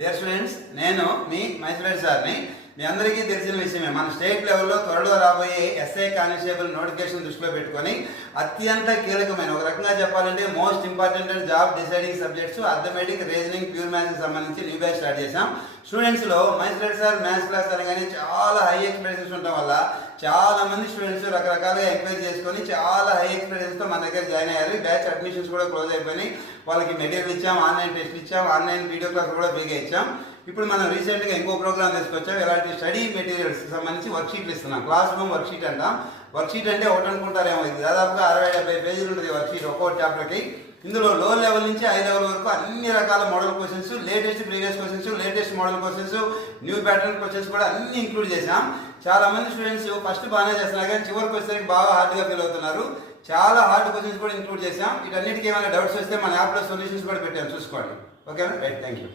Dear students, నేను మీ మైసూర్ సార్ని. మీ అందరికీ తెలిసిన విషయమే, మన స్టేట్ లెవెల్లో త్వరలో రాబోయే ఎస్ఐ కానిస్టేబుల్ నోటిఫికేషన్ దృష్టిలో పెట్టుకొని అత్యంత కీలకమైన, ఒక రకంగా చెప్పాలంటే most important and job deciding subjects arithmetic, reasoning, pure మ్యాథ్స్కి సంబంధించి న్యూ బ్యాచ్ స్టార్ట్ చేశాం. స్టూడెంట్స్లో మైసూర్ సార్ మ్యాథ్స్ క్లాస్ అనగానే చాలా హై ఎక్స్పెక్టేషన్స్ ఉండటం వల్ల చాలా మంది స్టూడెంట్స్ రకరకాలుగా ఎంక్వైరీ చేసుకొని చాలా హై ఎక్స్పెక్టేషన్స్తో మన దగ్గర జాయిన్ అయ్యారు. బ్యాచ్ అడ్మిషన్స్ కూడా క్లోజ్ అయిపోయినాయి. వాళ్ళకి మెటీరియల్ ఇచ్చాం, ఆన్లైన్ టెస్ట్ ఇచ్చాం, ఆన్లైన్ వీడియో క్లాస్ కూడా ఫ్రీగా ఇచ్చాం. ఇప్పుడు మనం రీసెంట్గా ఇంకో ప్రోగ్రామ్ తీసుకొచ్చాం. ఇలాంటి స్టడీ మెటీరియల్స్కి సంబంధించి వర్క్షీట్లు ఇస్తున్నాం. క్లాస్ రూమ్ వర్క్షీట్ అంటాం. వర్క్షీట్ అంటే ఒకటి అనుకుంటారేమో, ఇది దాదాపుగా 60-70 పేజీలు ఉంటుంది వర్క్షీట్ ఒక్కో చాప్టర్కి. ఇందులో లో లెవెల్ నుంచి హై లెవెల్ వరకు అన్ని రకాల model questions, latest previous questions, latest model questions, new pattern questions కూడా అన్ని ఇంక్లూడ్ చేశాం. చాలా మంది స్టూడెంట్స్ ఫస్ట్ బాగానే చేస్తున్నారు, కానీ చివరికి వచ్చేసరికి బాగా హార్డ్గా ఫీల్ అవుతున్నారు. చాలా హార్డ్ క్వశ్చన్స్ కూడా ఇంక్లూడ్ చేశాం. వీటన్నిటికీ ఏమైనా డౌట్స్ వస్తే మన యాప్లో సొల్యూషన్స్ కూడా పెట్టాం, చూసుకోండి. ఓకేనా? Right, thank you.